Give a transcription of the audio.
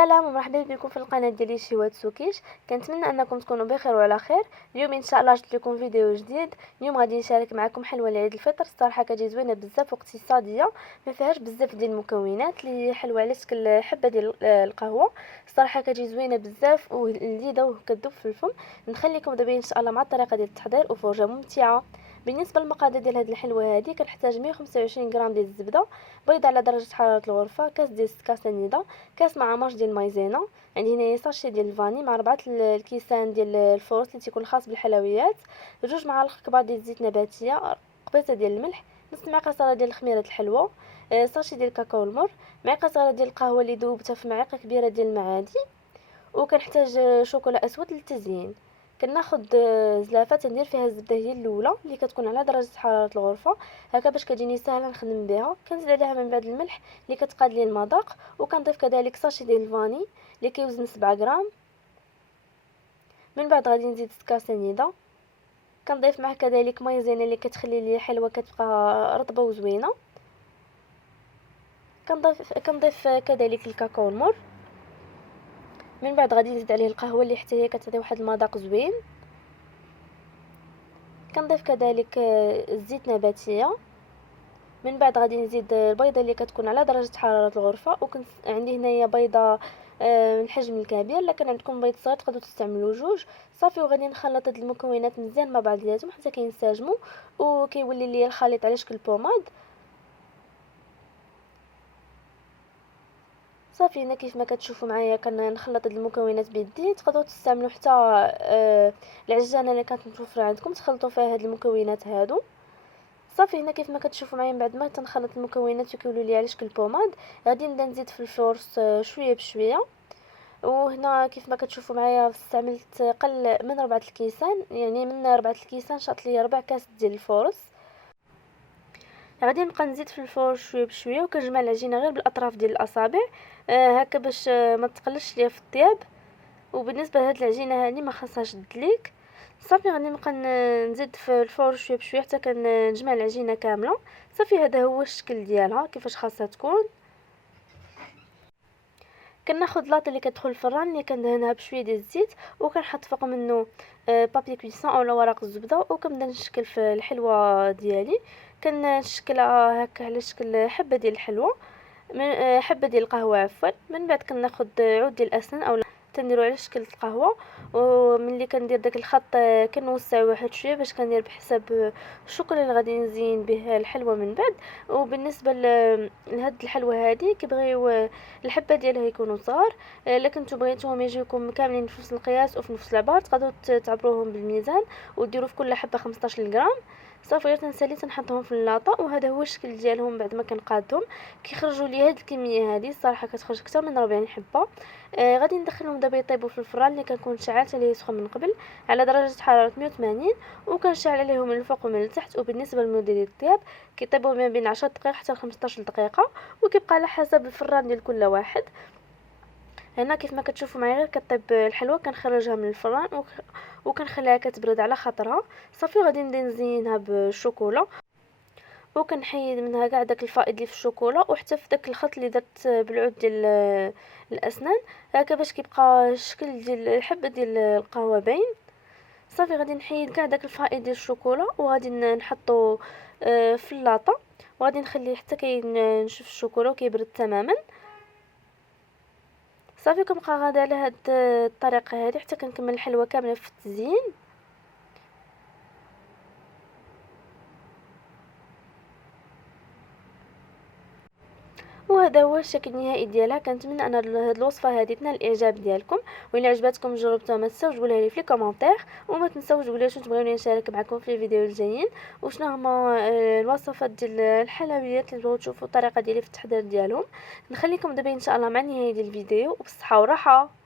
سلام ومرحبا بكم في القناه ديالي شهوات سوكيش. كنتمنى انكم تكونوا بخير وعلى خير. اليوم ان شاء الله جبت لكم فيديو جديد. اليوم غادي نشارك معكم حلوه لعيد الفطر. الصراحه كتجي زوينه بزاف واقتصاديه، ما فيهاش بزاف ديال المكونات، اللي حلوه على شكل حبه ديال القهوه. الصراحه كتجي زوينه بزاف ولذيذه وكتذوب في الفم. نخليكم دابا ان شاء الله مع الطريقه ديال التحضير وفرجه ممتعه. بالنسبه للمقادير ديال هذه الحلوه هذه كنحتاج 125 غرام ديال الزبده، بيض على درجه حراره الغرفه، كاس ديال السكر سنيده، كاس مع ماج ديال المايزينا، عندي هنايا ساشي ديال الفاني مع 4 الكيسان ديال الفورس اللي تيكون خاص بالحلويات، 2 معالق كبار ديال الزيت نباتيه، قبيصه ديال الملح، نص معلقه صغيره ديال خميره الحلوى، ساشي ديال الكاكاو المر، معلقه صغيره ديال القهوه اللي ذوبتها في معلقه كبيره ديال المعادي، وكنحتاج شوكولا اسود للتزيين. كناخذ زلافه تندير فيها الزبده هي الاولى اللي كتكون على درجه حراره الغرفه هكا باش كتجيني ساهله نخدم بها. كنزيد عليها من بعد الملح اللي كتقاد لي المذاق، وكنضيف كذلك ساشي ديال الفاني اللي كيوزن 7 غرام. من بعد غادي نزيد سكر سنيده، كنضيف معه كذلك مايزينا اللي كتخلي لي حلوه كتبقى رطبه وزوينه. كنضيف كذلك الكاكاو المر. من بعد غادي نزيد عليه القهوه اللي حتى هي كتعطي واحد المذاق زوين. كنضيف كذلك الزيت نباتيه. من بعد غادي نزيد البيضه اللي كتكون على درجه حراره الغرفه، عندي هنايا بيضه من الحجم الكبير، لكن عندكم بيض صغير تقدروا تستعملوا جوج صافي. وغادي نخلط هاد المكونات مزيان مع بعضياتهم حتى كينسجموا وكيولي لي الخليط على شكل بوماد. صافي هنا كيف ما كتشوفوا معايا كنخلط هاد المكونات بيدي. تقدروا تستعملوا حتى العجانه اللي كانت متوفره عندكم تخلطوا فيها هاد المكونات هادو. صافي هنا كيف ما كتشوفوا معايا من بعد ما تنخلط المكونات وكيولوا لي على شكل بوماد، غادي نبدا نزيد في الفورس شويه بشويه. وهنا كيف ما كتشوفوا معايا استعملت قل من 4 الكيسان، يعني من 4 الكيسان شاط لي 4 كاس ديال الفورس. غادي نبقى نزيد في الفور شويه بشويه وكنجمع العجينه غير بالاطراف ديال الاصابع هكا باش ما تقلش ليا في الطياب. وبالنسبه لهاد العجينه هذه ما خاصهاش تدليك. صافي غادي نبقى نزيد في الفور شويه بشويه حتى كنجمع العجينه كامله. صافي هذا هو الشكل ديالها كيفاش خاصها تكون. كناخذ لاطه اللي كتدخل الفران اللي كندهنها بشويه ديال الزيت، وكنحط فوق منه بابي كويسون اولا ورق الزبده، وكنبدا نشكل في الحلوه ديالي. كنشكلها هكا على شكل حبه ديال الحلوه، من حبه ديال القهوه عفوا. من بعد كناخذ عود ديال الاسنان او تنديرو على شكل القهوه، وملي كندير داك الخط كنوسع واحد شويه باش كندير بحسب الشوكولا اللي غادي نزين به الحلوه من بعد. وبالنسبه لهاد الحلوه هذه كيبغيو الحبه ديالها يكونوا صغار، لكن نتوما بغيتوهم يجيوكم كاملين في نفس القياس وفي نفس العبار تقدروا تعبروهم بالميزان وديروا في كل حبه 15 غرام. صافي غير تنسالي تنحطهم في اللاطه، وهذا هو الشكل ديالهم بعد ما كنقادهم. كيخرجوا لي هاد الكميه هذه الصراحه كتخرج اكثر من 40 حبه. غادي ندخلهم دابا يطيبوا في الفران اللي كنكون شعلت عليه سخون من قبل على درجه حراره 180، وكنشعل عليهم من الفوق ومن التحت. وبالنسبه للمده ديال الطياب كيطيبوا ما بين 10 دقائق حتى 15 دقيقه، وكيبقى على حسب الفران ديال كل واحد. هنا كيف ما كتشوفوا معايا غير كطيب الحلوه كنخرجها من الفران وكنخليها كتبرد على خاطرها. صافي غادي نبدا نزينها بالشوكولا، وكنحيد منها كاع داك الفائض اللي في الشوكولا وحتى في داك الخط اللي درت بالعود ديال الاسنان هكا باش كيبقى الشكل ديال الحبه ديال القهوه باين. صافي غادي نحيد كاع داك الفائض ديال الشوكولا وغادي نحطو في اللاطه، وغادي نخليه حتى كينشف الشوكولا وكيبرد تماما. صافي كنبقى غادا على هاد الطريقه هذه حتى كنكمل الحلوه كامله في التزيين. وهذا هو الشكل النهائي ديالها. كنتمنى ان هاد الوصفه هذه تنال الاعجاب ديالكم، وإلا عجبتكم جربتوها ما تنساوش تقولها لي في الكومونتير، وما تنساوش تقولوا شنو تبغيوني نشارك معكم في الفيديو الجايين، وشنو هما الوصفات ديال الحلويات اللي بغيتو تشوفوا الطريقه ديالي في التحضير ديالهم. نخليكم دابا ان شاء الله مع النهايه ديال الفيديو وبالصحه والراحه.